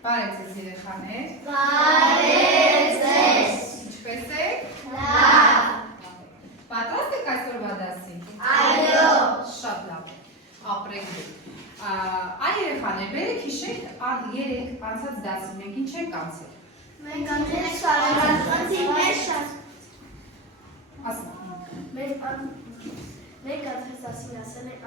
Բարև ձեզ երեխաներ։ Բարև ձեզ։ Ինչպե՞ս եք։ Լավ։ Պատրաստ եք այսօրվա դասին։ Այո։ Շատ լավ։ Ապրեք դուք։ Այ երեխաներ, բերեք հիշեք երեք անցած դասին մենք ինչ ենք անցել։ Մենք անցել ենք շարժանցիներ շատ։ Ասա։ Մենք անցել դասին անցել ենք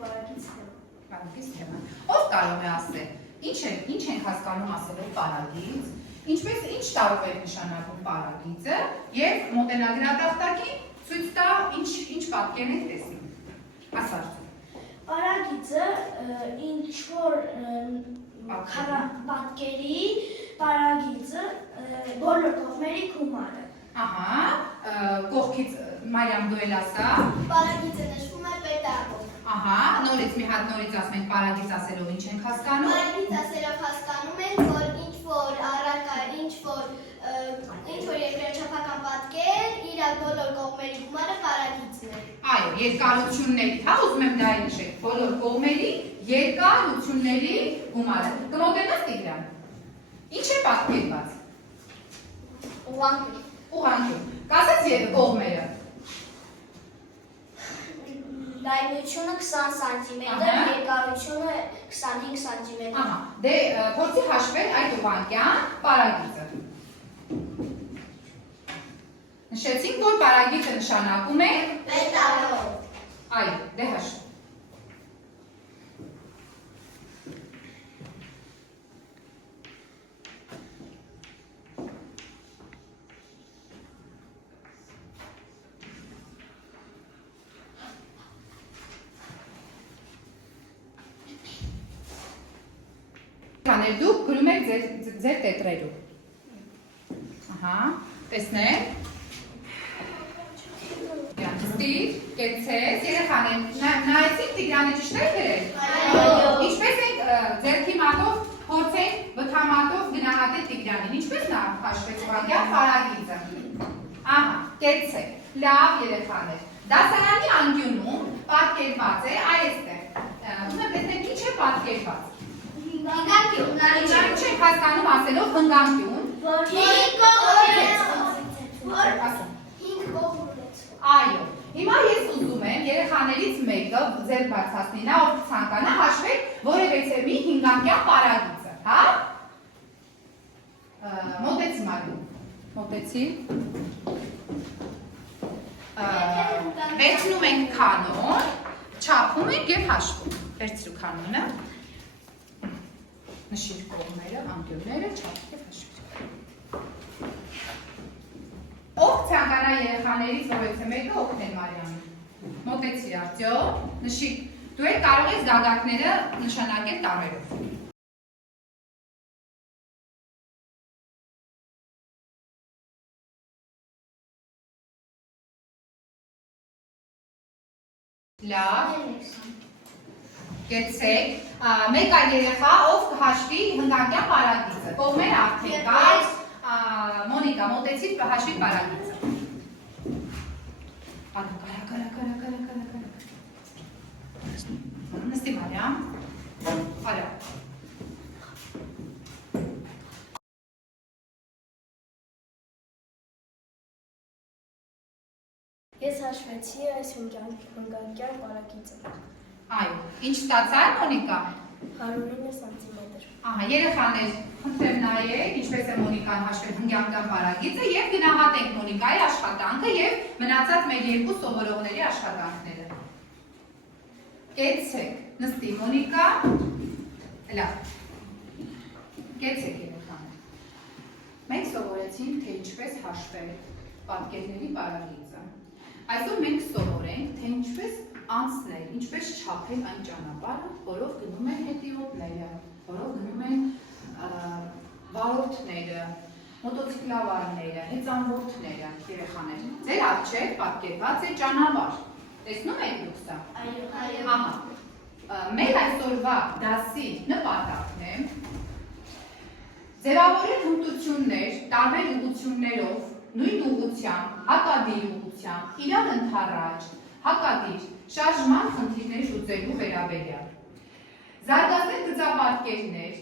պարագից թեմա։ Պարագից թեմա։ Ով կարող է ասել։ Ինչ ենք հասկանում ասելով պարագիծ, ինչ տարով է նշանակում պարագիծը եւ մոտենագրատախտակին ցույց տա ինչ պատկեր եք տեսնում։ Ասա։ Պարագիծը ինչ որ պատկերի պարագիծը բոլոր կողմերի գումարը։ Ահա, կողքից Մարիամ դու էլ ասա։ Պարագիծը նշվում է պետաղով։ Ահա, նորից մի հատ նորից ասում ենք պարագիծ ասելով ինչ ենք հասկանում։ Պարագիծ ասելով հասկանում ենք, որ ինչ որ առարկա, ինչ որ երկրաչափական պատկեր, իր բոլոր կողմերի գումարը պարագիծն է։ Այո, երկարությունների, հա, ուզում եմ դա նշեք, բոլոր կողմերի երկարությունների գումարը։ Կմոտենաս Տիգրան։ Ինչ է պատկերված։ Ուղղանկյուն։ Ուղղանկյուն։ Կասեց կողմերը։ Լայնությունը 20 սանտիմետր, երկարությունը 25 սանտիմետր։ Ահա, դե փորձի հաշվել այդ ուղղանկյան պարագիծը։ Նշեցինք, որ պարագիծը նշանակում է պետաղով։ այո, դե հաշվ։ Կաներ դուք գրում եք ձեր տետրերում։ Ահա, տեսնեք։ Ստիր, կեցեց, երեխաներ, նայեցիք Տիգրանը ճիշտ է գրել։ Այո։ Ինչպես եք ձեռքի մատով փորձենք վթամատով գնահատել Տիգրանին, ինչպես նա հաշվեց ուղղանկյան պարագիծը։ Ահա, կեցեք, լավ երեխաներ։ Դասարանի անկյունում պատկերված է այստեղ։ Ուզում եմ տեսնեք ինչ է պատկերված։ Հինգանկյուն։ Ինչ եք հասկանում ասելով հնգանկյուն։ Այո, հիմա ես ուզում եմ երեխաներից մեկը ձեր բարձրացնի, նա ով ցանկանա հաշվել որևէ մի հինգանկյան պարագիծը, հա? Մոտեցի Մարիամ, մոտեցի։ Վերցնում ենք կանոն, չափում ենք եւ հաշվում։ Վերցրու կանոնը։ Նշիր կողմերը, անկյունները, չափ եւ հաշվիր։ Ով ցանկանա երեխաներից որևէ մեկը օգնել Մարիամին։ Մոտեցիր Արտյոմ, նշիր, դու էլ կարող ես գագաթները նշանակել տառերով։ Լավ։ Կեցեք, մեկ այլ երեխա, ով կհաշվի հնգանկյան պարագիծը, կողմերը արդեն կար, Մոնիկա, մոտեցիր կհաշվի պարագիծը։ Կարա։ Նստի Մարիամ, արա։ Ես հաշվեցի այս հնգանկյան պարագիծը։ Այո, ինչ ստացար Մոնիկա։ 109 սանտիմետր։ Ահա, երեխաներ, խնդրեմ նայեք, ինչպես է Մոնիկան հաշվել հնգանկյան պարագիծը եւ գնահատենք Մոնիկայի աշխատանքը եւ մնացած մեր երկու սովորողների աշխատանքները։ Կեցեք, նստի Մոնիկա։ Լավ։ Կեցեք երեխաներ։ Մենք սովորեցինք, թե ինչպես հաշվել պատկերների պարագիծը։ Այսօր մենք սովորենք, թե ինչպես անցնել, ինչպես չափել այն ճանապարհը, որով գնում են հետիոտները, որով գնում են վարորդները, մոտոցիկլավարները, հեծանվորդները, երեխաներ։ Ձեր առջև պատկերված է ճանապարհ։ Տեսնում եք դուք սա։ Այո։ Ահա։ Մեր այսօրվա դասի նպատակն է ձևավորել հմտություններ, տարբեր ուղղություններով, նույն ուղղությամբ, հակադիր ուղղությամբ, իրար ընդառաջ, հակադիր շարժման խնդիրներ լուծելու վերաբերյալ։ Զարգացնել գծապատկերներ,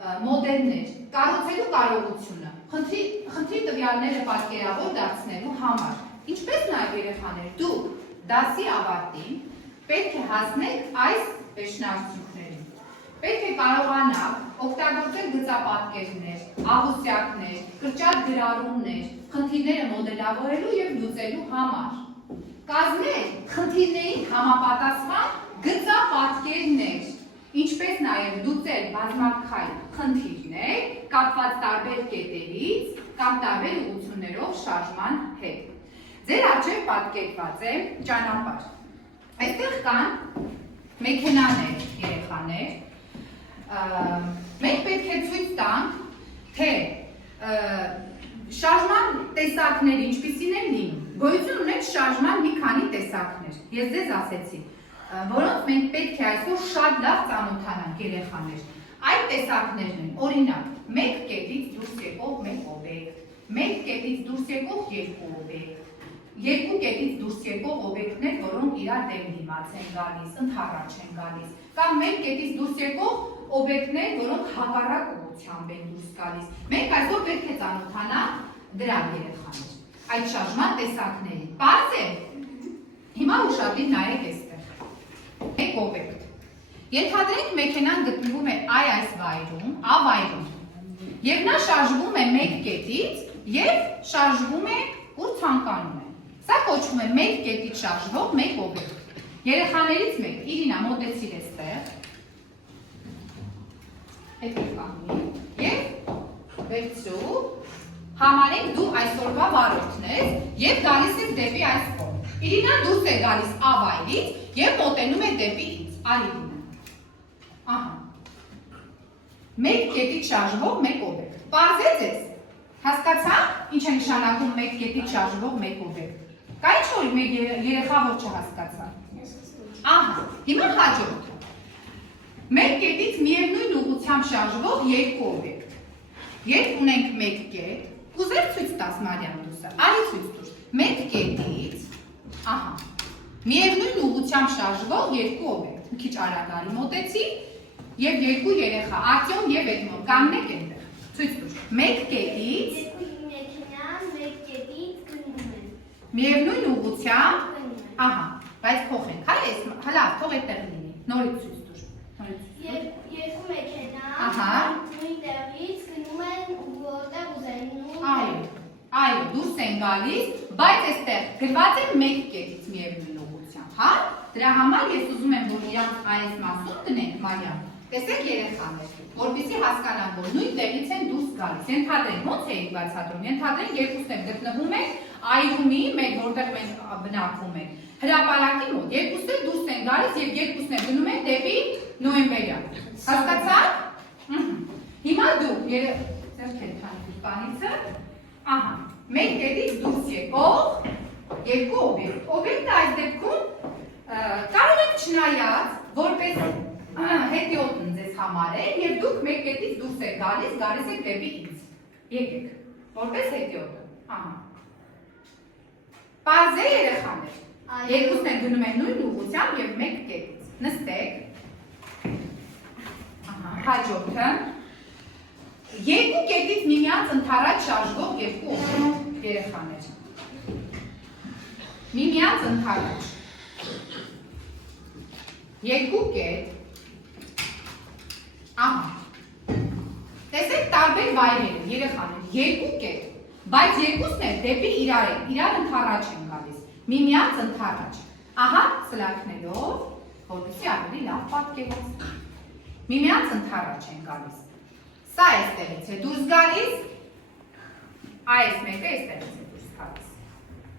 մոդելներ, կառուցելու կարողությունը, խնդրի տվյալները պատկերավոր դարձնելու համար, ինչպես նաև երեխաներ, դուք դասի ավարտին պետք է հասնեք այս վերջնարդյունքներին։ Պետք է կարողանաք օգտագործել գծապատկերներ, աղյուսակներ, կրճատ գրառումներ, խնդիրները մոդելավորելու և լուծելու համար։ Կազմել խնդիրներին համապատասխան գծապատկերներ, ինչպես նաև լուծել բազմակայ խնդիրներ կապված տարբեր կետերից կամ տարբեր ուղղություններով շարժման հետ։ Ձեր առջև պատկերված է ճանապարհ։ Այստեղ կան մեքենաներ, երեխաներ, մենք պետք է ցույց տանք, թե շարժման տեսակները ինչպիսին են լինում։ Գոյություն ունեն շարժման մի քանի տեսակներ։ Ես ձեզ ասեցի, որոնց մենք պետք է այսօր շատ լավ ծանոթանանք երեխաներ։ Այդ տեսակներն են, օրինակ, մեկ կետից դուրս եկող մեկ օբյեկտ, մեկ կետից դուրս եկող երկու օբյեկտ, երկու կետից դուրս եկող օբյեկտներ, որոնք իրար դեմ դիմաց են գալիս, ընդառաջ են գալիս, կամ մեկ կետից դուրս եկող օբյեկտներ, որոնք հակառակ ուղղությամբ են դուրս գալիս։ Մենք այսօր պետք է ծանոթանանք դրանք երեխաներ, այդ շարժման տեսակներին։ Պարզ է։ Հիմա ուշադիր նայեք այստեղ։ Մեկ օբյեկտ։ Ենթադրենք մեքենան գտնվում է այս վայրում, A վայրում, եւ նա շարժվում է մեկ կետից եւ շարժվում է ուր ցանկանում է։ Սա կոչվում է մեկ կետից շարժվող մեկ օբյեկտ։ Երեխաներից մեկը, Իրինա, մոտեցիր այստեղ։ Հետո կանգնի եւ վերցրու, համարենք դու այսօրվա վարորդն ես եւ գալիս ես դեպի այս կողմ։ Իրինա դուրս է գալիս A վայրից եւ մոտենում է դեպի ինձ։ Արի։ Ահա։ Մեկ կետից շարժվող մեկ օբյեկտ։ Պարզեց ես։ Հասկացա՞ք ինչ է նշանակում մեկ կետից շարժվող մեկ օբյեկտ։ Կա ինչ-որ մեկ երեխա որ չհասկացա։ Ահա, հիմա հաջորդը։ Մեկ կետից միևնույն ուղղությամբ շարժվող երկու օբյեկտ։ Երբ ունենք մեկ կետ, կուզեր ցույց տաս Մարիամ դուսը, արի ցույց տուր։ Մեկ կետից, ահա, միևնույն ուղղությամբ շարժվող երկու օբյեկտ։ Մի քիչ արագ արի մոտեցի եւ երկու երեխա, Արտյոմ եւ Էդմոն, կանգնեք այնտեղ։ Ցույց տուր։ Մեկ կետից մեքենան մեկ կետից գնում են։ Միևնույն ուղղությամբ, ահա, բայց փոխենք, հա, հլավ, թող այդտեղ լինի։ Նորից ցույց տուր։ Երկու մեքենա նույն տեղից գնում են որտեղ ուզեն։ Այո, դուրս են գալիս, բայց այստեղ գրված է մեկ կետից միևնույն ուղղությամբ, հա? Դրա համար ես ուզում եմ, որ իրանք այս մասում դնենք, Մարիամ։ Տեսեք երեխաներ, որպեսզի հասկանան, որ նույն տեղից են դուրս գալիս։ Ենթադրենք, ո՞նց էիք բացատրում։ Ենթադրենք երկուսն են գտնվում են այրումի մեջ, որտեղ մենք բնակվում ենք։ Հրապարակի մոտ երկուսն էլ դուրս են գալիս եւ երկուսն էլ գնում են դեպի Նոյեմբերյան։ Հասկացաք։ Հիմա դուք ձեր քեթանի բանիցը, ահա, մեկ կետից դուրս եկող երկու օբյեկտ։ Օբյեկտը այս դեպքում կարող եք չնայած որպես հետիոտն ձեզ համարել եւ դուք մեկ կետից դուրս եք գալիս եք դեպի ինձ։ Եկեք, որպես հետիոտը, ահա։ Պարզ է երեխաներ։ Երկուսն են գնում են նույն ուղղությամբ եւ մեկ կետից։ Նստեք։ Ահա, հաջորդը։ Երկու կետից միմյանց ընդառաջ շարժվող երկու օբյեկտ, երեխաներ։ Միմյանց ընդառաջ։ Երկու կետ։ Ահա։ Տեսեք տարբեր վայրեր են, երեխաներ, երկու կետ, բայց երկուսն էլ դեպի իրար են, իրար ընդառաջ են գալիս, միմյանց ընդառաջ։ Ահա, սլաքներով, որպեսզի ավելի լավ պատկերված։ Միմյանց ընդառաջ են գալիս։ Սա այստեղից է դուրս գալիս, այս մեկը այստեղից է դուրս գալիս։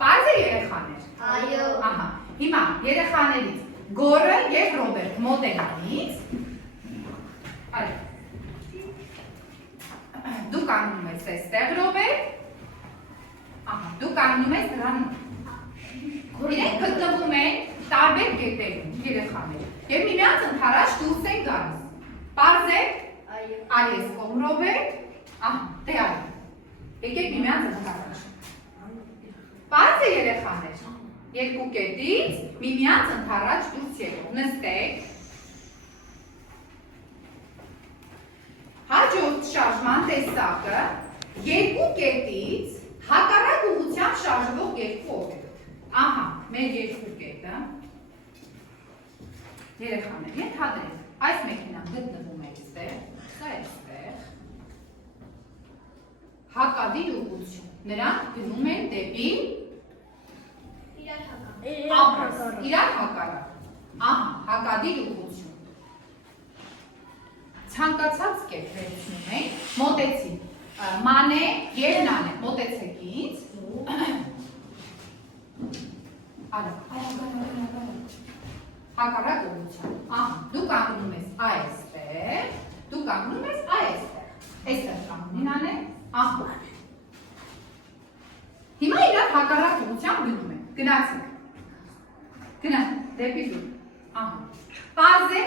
Պարզ է երեխաներ։ Այո։ Ահա, հիմա երեխաներից Գորը եւ Ռոբերտ մոտենանից։ Այո։ Դու կանգնում ես այստեղ Ռոբերտ։ Ահա, դու կանգնում ես նրան։ Իրենք գտնվում են տարբեր կետերում, երեխաներ։ Եվ միմյանց ընդառաջ դուրս են գալիս։ Պարզ է։ Այո։ Արի ես կողմ Ռոբերտ։ Ահա, դե արի։ Եկեք միմյանց ընդառաջ։ Պարզ է երեխաներ։ Երկու կետից միմյանց ընդառաջ դուրս եկող։ Նստեք։ Հաջորդ շարժման տեսակը երկու կետից հակառակ ուղղությամբ շարժվող երկու օբյեկտ։ Ահա, մեր երկու կետը։ Երեխաներ, ենթադրենք, այս մեքենան գտնվում է այստեղ, սա այստեղ։ Հակադիր ուղղություն։ Նրանք գնում են դեպի իրար հակառակ։ Ահա, հակադիր ուղղություն։ Ցանկացած կետ վերցնում ենք, մոտեցին, մանե և նանե, մոտեցեք ինձ, հակառակ ուղղության, ահա, դու կանգնում ես այստեղ, դու կանգնում ես այստեղ, այստեղ կանգնի նանե, ահա, հիմա իրար հակառակ ուղղությամբ գնում են, գնացեք, գնացեք, դեպի դու, ահա, պարզ է,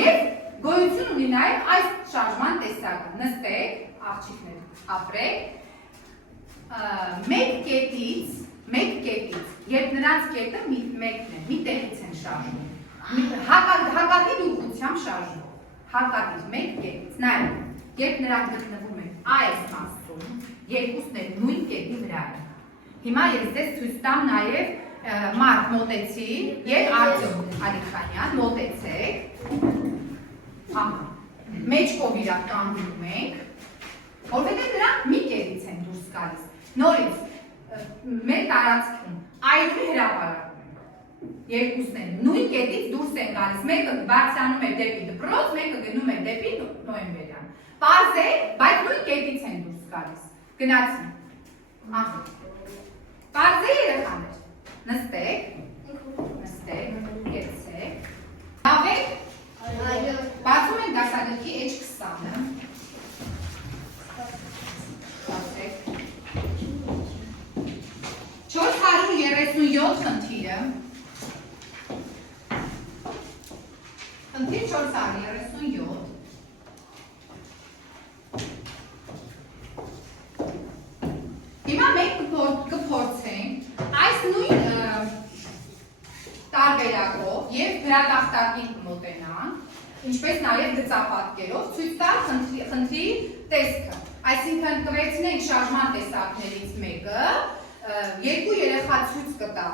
և գոյություն ունի նաև այս շարժման տեսակը, նստեք, աղջիկներ, ապրեք, մեկ կետից, երբ նրանց կետը մեկն է, մի տեղից են շարժում, հակադիր ուղղությամբ շարժում, հակադիր, մեկ կետից, նաև, երբ նրանք գտնվում են այս մասում, երկուսն էլ նույն կետի վրա են, հիմա ես ձեզ ցույց տամ նաև Մարկ մոտեցի և Արտյոմ Ալիխանյան մոտեցեք, ահա, մեջքով իրար կանգնում ենք, որովհետև նրանք մի կետից են դուրս գալիս, նորից մեր տարածքում այրի հրապարակում ենք, երկուսն են նույն կետից դուրս են գալիս, մեկը բարձրանում է դեպի դպրոց, մեկը գնում է դեպի Նոյեմբերյան, պարզ է, բայց նույն կետից են դուրս գալիս, գնացին, ահա, պարզ է երեխաներ, նստեք, կեցեք, լավ եք, բացում ենք դասագրքի էջ 20-ը, բացեք, 437 խնդիրը, խնդիր 437, հիմա մենք կփորձենք այս նույն տարբերակով և գրատախտակին կմոտենանք, ինչպես նաև գծապատկերով ցույց տալ խնդրի տեսքը, այսինքն կվերցնենք շարժման տեսակներից մեկը, երկու երեխա ցույց կտա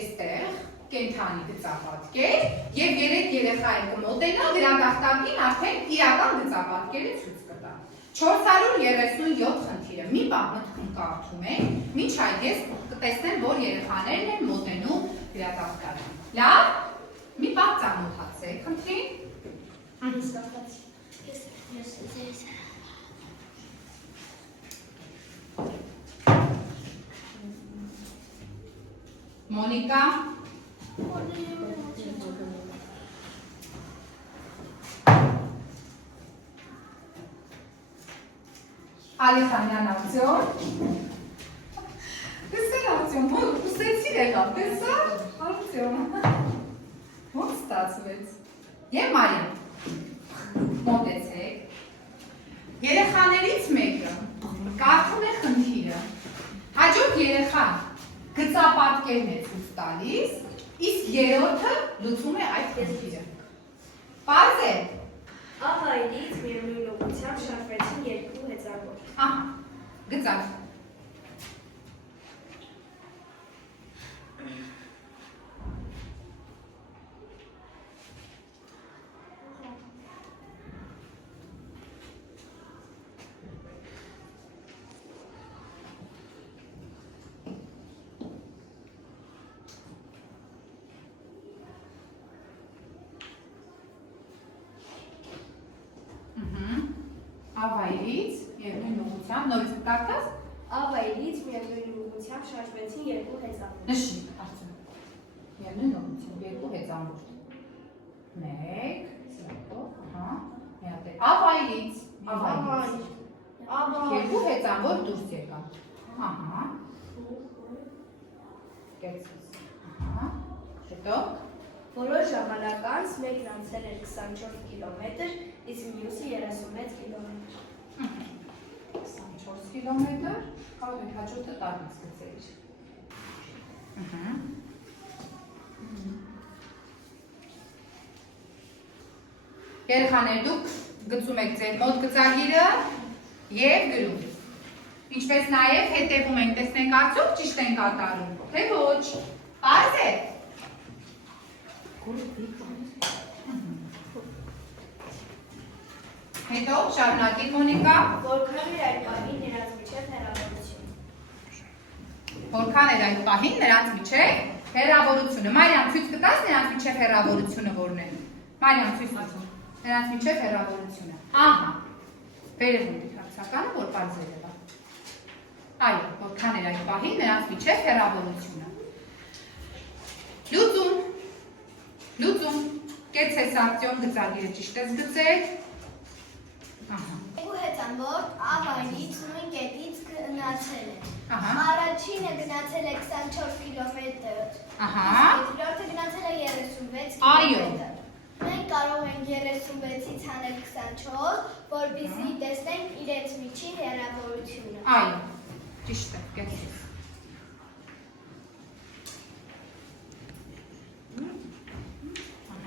այստեղ, կենդանի գծապատկեր և 3 երեխա է կմոտենա գրատախտակին արդեն իրական գծապատկերը ցույց կտա։ 437 խնդիրը, մի պահ մտքում կարդում ենք, մինչ այդ ես կտեսնեմ, որ երեխաներն են մոտենում գրատախտակին։ Լավ, մի պահ ծանոթացեք խնդրին։ Մոնիկա։ Ալիխանյան Արտյոմ։ Տեսել Արտյոմ, ուսեցիր եղավ, տեսա՞, Արտյոմ։ Ոնց ստացվեց։ Եվ Մարիամ, մոտեցեք։ Երեխաներից մեկը կարդում է խնդիրը, հաջորդ երեխան գծապատկերն է ցույց տալիս, իսկ երրորդը լուծում է այդ խնդիրը։ Պարզ է։ Ահայրից միևնույն ուղղությամբ շարժվեցին երկու հեծանվոր։ Ահա, գծած։ Ավայրից և նույն ուղղությամբ, նորից կկարդաս։ Ավայրից միևնույն ուղղությամբ շարժվեցին երկու հեծանվոր։ Նշի, արդյոք։ Միևնույն ուղղությամբ երկու հեծանվոր։ Մեկ, սրտով, ահա, մի հատ է։ Ավայրից, երկու հեծանվոր դուրս եկան։ Ահա։ Կեցես։ Ահա։ Շուտով։ Որոշ ժամանակ անց մեկն անցել էր 24 կիլոմետր, իսկ մյուսը 36 կիլոմետր։ 24 կիլոմետր, կարող եք հաջորդը տարից գծեիր։ Երեխաներ, դուք գծում եք ձեր մոտ գծագիրը եւ գրում։ Ինչպես նաեւ հետևում ենք, տեսնենք արդյոք ճիշտ են կատարում, թե ոչ։ Պարզ է։ Հետո շարունակիր Մոնիկա։ Որքան էր այդ պահին նրանց միջև հեռավորությունը։ Որքան էր այդ պահին նրանց միջև հեռավորությունը։ Մարիամ, ցույց կտաս նրանց միջև հեռավորությունը որն է։ Մարիամ, ցույց տա։ Նրանց միջև հեռավորությունը։ Ահա։ Վերևում դիքացականը, որ բարձր է։ Այո, որքան էր այդ պահին նրանց միջև հեռավորությունը։ Լուծում։ Կեցես Արտյոմ գծագիրը ճիշտ ես գծել։ Ահա։ Երկու հեծանվորդ A վայրից նույն կետից գնացել են։ Ահա։ Առաջինը գնացել է 24 կիլոմետր։ Ահա։ Երկրորդը գնացել է 36 Այո։ կիլոմետր։ Մենք կարող ենք 36-ից հանել 24, որպեսզի տեսնենք իրենց միջին հեռավորությունը։ Այո։ Ճիշտ է, կեցես։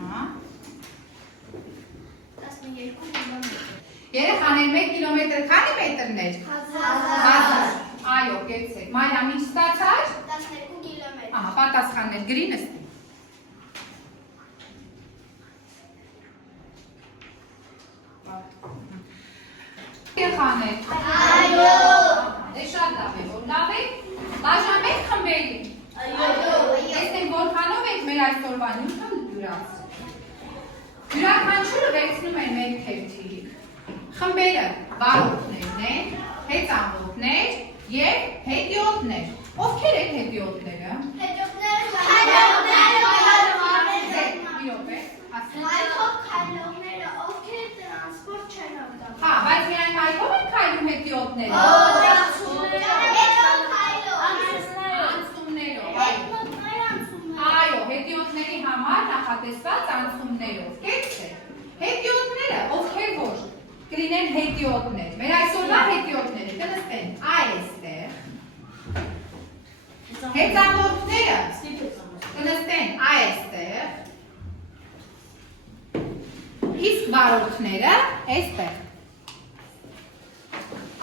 Ահա։ 12 կիլոմետր։ Երեխաներ 1 կիլոմետր քանի մետրներ։ 1000։ Այո, կեցեք։ Մարիամ, ինչ ստացար։ 12 կիլոմետր։ Ահա, պատասխաններ գրի նստի։ Երեխաներ։ Այո։ Դե շատ լավ է, որ լավ է։ Բաժանենք խմբերի։ Այո։ Տեսնենք որքանով եք մեր այսօրվա նյութը յուրացել։ Յուրաքանչյուրը վերցնում են մեր թերթիկ։ Խմբերը վարորդներն են, հեծանվորդներ եւ հետիոտներ։ Ովքեր են հետիոտները։ Հետիոտները քայլողները, ովքեր տրանսպորտ չեն օգտագործում։ Հա, բայց միայն այդով են քայլում հետիոտները։ Այո, հետիոտների համար նախատեսված անցումներով։ Կեցց է։ Հետիոտները, ովքեր որ կլինեն հետիոտներ։ Մեր այսօրվա հետիոտները կնստեն այստեղ։ Հեծանվորդները կնստեն այստեղ։ Իսկ վարորդները այստեղ։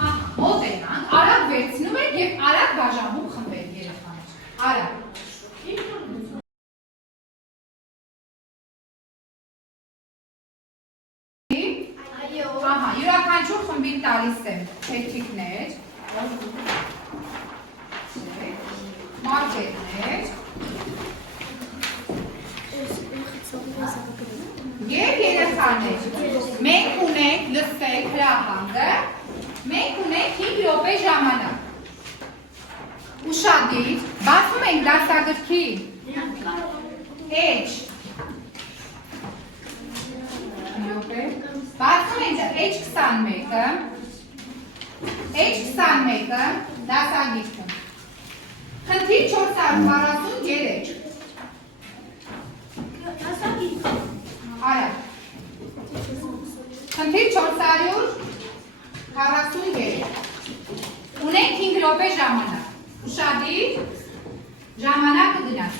Ահա, մոտենանք, արագ վերցնում եք եւ արագ բաժանում խմբեր երեխաներ։ Արագ։ Ահա, յուրաքանչյուր խմբին տալիս եմ թերթիկներ, մարկետներ եւ երեխաներ։ Մենք ունենք, լսեք հրահանգը, մենք ունենք 5 րոպե ժամանակ։ Ուշադիր, բացում ենք դասագրքի H Բացում ենք H21-ը, H21-ը դասագիրքը։ Խնդիր 443։ Արա։ Խնդիր 443։ Ունենք 5 րոպե ժամանակ։ Ուշադիր, ժամանակը գնաց։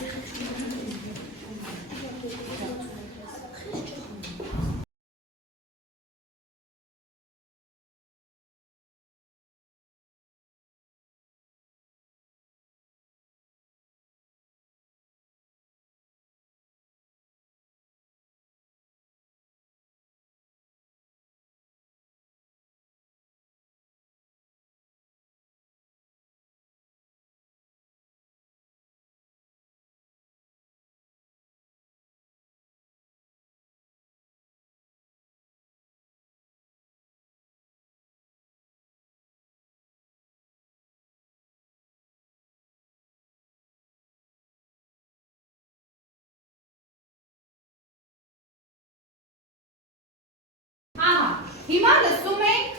Հիմա լսում ենք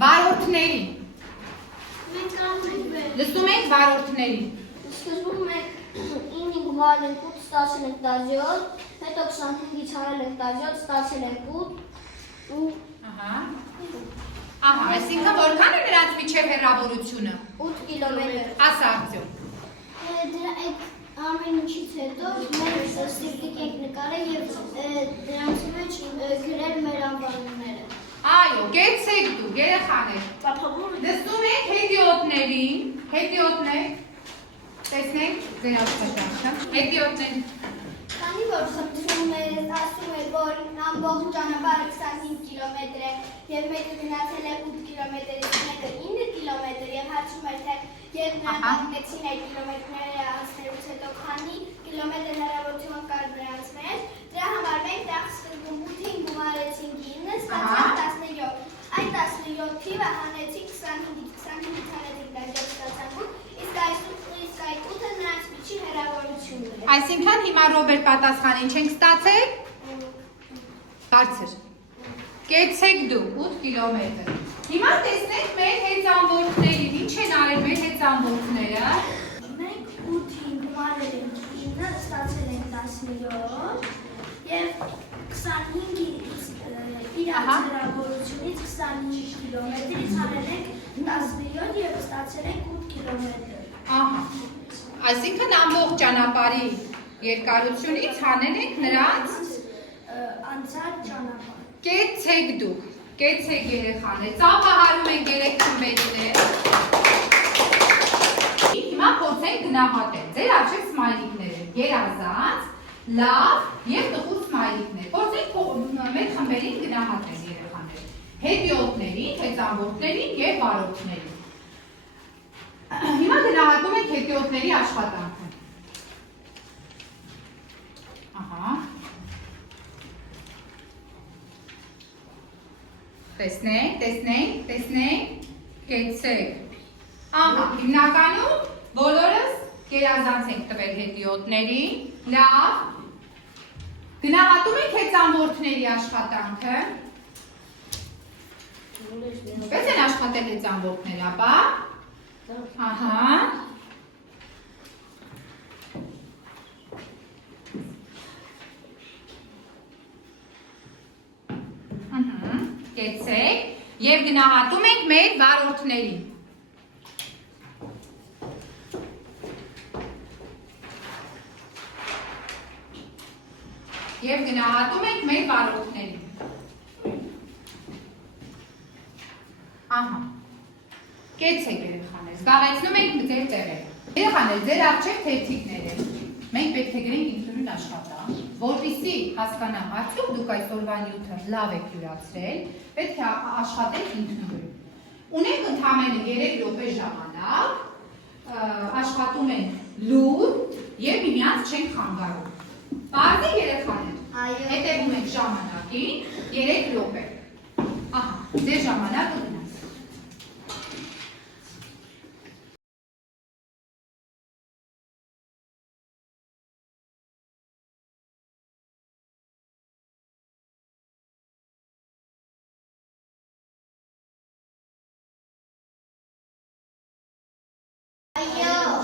վարորդներին։ Լսում ենք վարորդներին։ Սկզբում մենք 9-ին գումարել ենք 8, ստացել ենք 17, հետո 25-ից հանել ենք 17, ստացել ենք 8։ Ահա, այսինքն որքան է նրանց միջև հեռավորությունը։ 8 կիլոմետր։ Ասա արդյոք։ Ամեն ինչից հետո մենք ստիպիկ ենք նկարել եւ դրանց մեջ գրել մեր անվանումները։ Այո, կեցեք դու, երեխաներ։ Դստում եք հետիոտներին, հետիոտներ, տեսնենք ձեր աշխատանքը, հետիոտներ։ Քանի որ խնդրում է, ասում է, որ ամբողջ ճանապարհը 25 կիլոմետր է եւ մեկը գնացել է 8 կիլոմետրից, մեկը 9 կիլոմետր եւ հարցում է, թե երբ նրանք անցնեցին այդ կիլոմետրները անցնելուց հետո քանի կիլոմետր հեռավորություն կար նրանց մեջ, դրա համար մենք տախ սկզբում 8-ին գումարեցինք 9, ստացանք 17։ Այդ 17 թիվը հանեցինք 25-ից, 25-ից հանեցինք դաժան ստացանք 8, իսկ այդ 8-ը նրանց միջի հեռավորությունն է։ Այսինքն հիմա Ռոբերտ պատասխան ինչ ենք ստացել։ Բարձր։ Կեցեք դու 8 կիլոմետր։ Հիմա տեսնենք մեր հեծանվորդներին, ինչ են արել մեր հեծանվորդները։ Մենք 8-ին գումարել ենք 9, ստացել ենք 17 եւ 25-ից իրաց հեռավորությունից 25 կիլոմետրից հանել ենք 17 եւ ստացել ենք 8 կիլոմետր։ Ահա։ Այսինքն ամբողջ ճանապարհի երկարությունից հանել ենք նրանց անցած ճանապարհ։ կեցեք դուք, կեցեք երեխաներ, ծափահարում ենք 3 խմբերներ։ Հիմա փորձենք գնահատել ձեր առջև սմայլիկները, երազանց, լավ եւ տխուր սմայլիկներ։ Փորձենք մեր խմբերին գնահատել երեխաներ, հետիոտներին, հեծանվորդներին եւ վարորդներին։ Հիմա գնահատում ենք հետիոտների աշխատանքը։ Ահա։ Տեսնենք, կեցեք։ Ահա, հիմնականում բոլորս գերազանց ենք տվել հետիոտների, լավ։ Գնահատում ենք հեծանվորդների աշխատանքը։ Ինչպես են աշխատել հեծանվորդները, ապա։ Ահա։ Կեցեք եւ գնահատում ենք մեր վարորդներին։ Եվ գնահատում ենք մեր վարորդներին։ Ահա։ Կեցեք երեխաներ, զբաղեցնում ենք ձեր տեղերը։ Երեխաներ, ձեր առջև թերթիկներ են։ Մենք պետք է գրենք ինքնուրույն աշխատանք, որպեսզի հասկանամ արդյոք դուք այսօրվա նյութը լավ եք յուրացրել, պետք է աշխատեք ինքնուրույն։ Ունենք ընդամենը 3 րոպե ժամանակ, աշխատում ենք լուր եւ միմյանց չենք խանգարում։ Պարզի երեխաներ, հետևում ենք ժամանակին 3 րոպե։ Ահա, ձեր ժամանակը գնաց։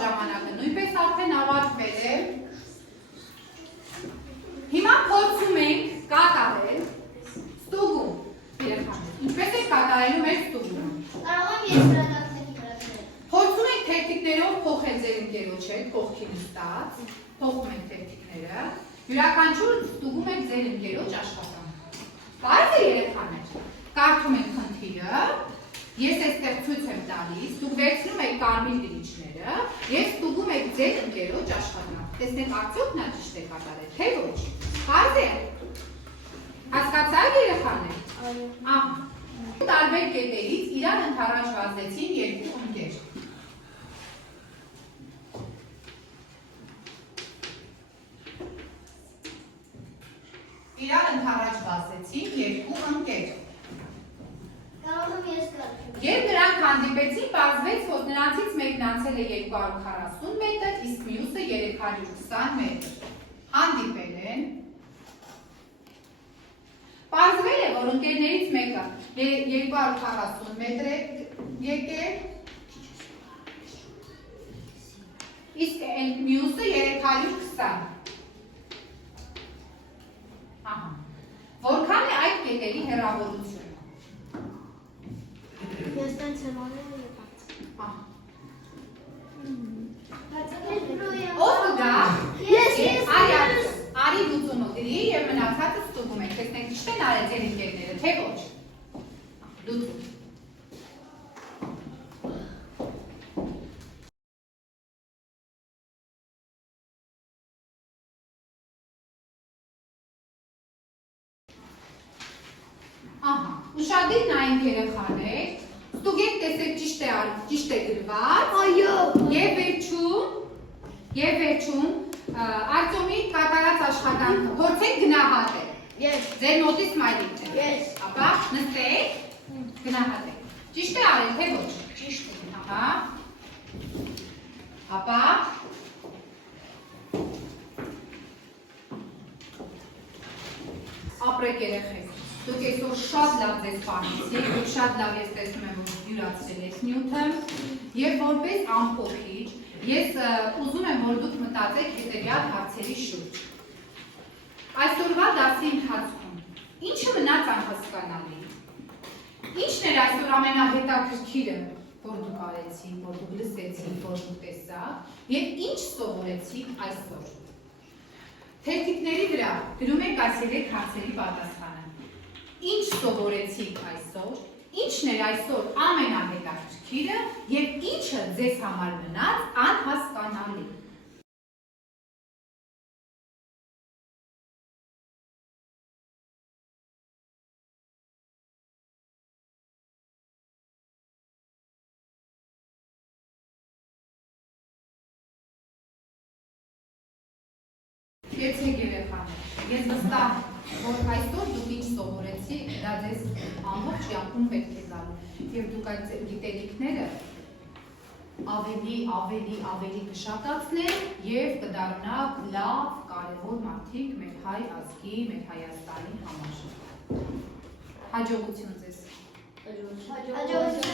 Ժամանակը նույնպես արդեն ավարտվել է։ Հիմա փորձում ենք կատարել ստուգում երեխաներ։ Ինչպես է կատարելու մեր ստուգումը։ Կարող եմ ես դրադարձել գրել։ Փորձում ենք թերթիկներով փոխել ձեր ընկերոջ հետ կողքի նստած, փոխում ենք թերթիկները, յուրաքանչյուր ստուգում ենք ձեր ընկերոջ աշխատանքը։ Բայց երեխաներ, կարդում ենք խնդիրը, ես այստեղ ցույց եմ տալիս, դուք վերցնում եք կարմիր գրիչները եւ ստուգում եք ձեր ընկերոջ աշխատանքը։ Տեսնեք արդյոք նա ճիշտ է կատարել, թե ոչ։ Բայց հասկացա՞ք երեխաներ։ Այո։ Ահա։ Տարբեր կետերից իրար ընդառաջ վազեցին երկու ընկեր։ Իրար ընդառաջ վազեցին երկու ընկեր։ Կարող եմ ես գրել։ Երբ նրանք հանդիպեցին, պարզվեց, որ նրանցից մեկն անցել է 240 մետր, իսկ մյուսը 320 մետր։ Հանդիպել են։ Պարզվել է, որ ընկերներից մեկը 240 մետր է եկել, իսկ մյուսը 320։ Ահա։ Որքան է այդ կետերի հեռավորությունը։ Ես տենց եմ անել եւ բաց։ Ով կգա Ճիշտ են արել ձեր ընկերները, թե ոչ։ Լուծում։ Ահա, ուշադիր նայեք երեխաներ, ստուգեք տեսեք ճիշտ է գրված, Այո։ Եվ վերջում Արտյոմի կատարած աշխատանքը փորձեք գնահատել։ Ես։ Ձեր նոտից սմայլիկ է։ Ես։ Ապա նստեք, գնահատեք։ Ճիշտ է արել, թե ոչ։ Ճիշտ է։ Ահա։ Ապա ապրեք երեխեք։ Դուք այսօր շատ լավ ձեզ պահեցիք, դուք շատ լավ ես տեսնում եմ, որ յուրացրել եք նյութը, եւ որպես ամփոփիչ ես ուզում եմ, որ դուք մտածեք հետեւյալ հարցերի շուրջ։ Այսօրվա դասի ընթացքում ինչը մնաց անհասկանալի։ Ինչն էր այսօր ամենահետաքրքիրը, որ դուք արեցիք, որ դուք լսեցիք, որ դուք տեսաք, եւ ինչ սովորեցիք այսօր։ Թերթիկների վրա գրում եք այս 3 հարցերի պատասխանը։ Ինչ սովորեցիք այսօր, ինչն էր այսօր ամենահետաքրքիրը եւ ինչը ձեզ համար մնաց անհասկանալի։ Եթեք երեխաներ, ես վստահ որ այսօր դուք ինչ սովորեցիք, դա ձեզ ամբողջ կյանքում պետք է գալու եւ դուք այդ գիտելիքները ավելի կշատացնեք եւ կդառնաք լավ, կարեւոր մարդիկ մեր հայ ազգի, մեր Հայաստանի համար։ Հաջողություն ձեզ։ Հաջողություն։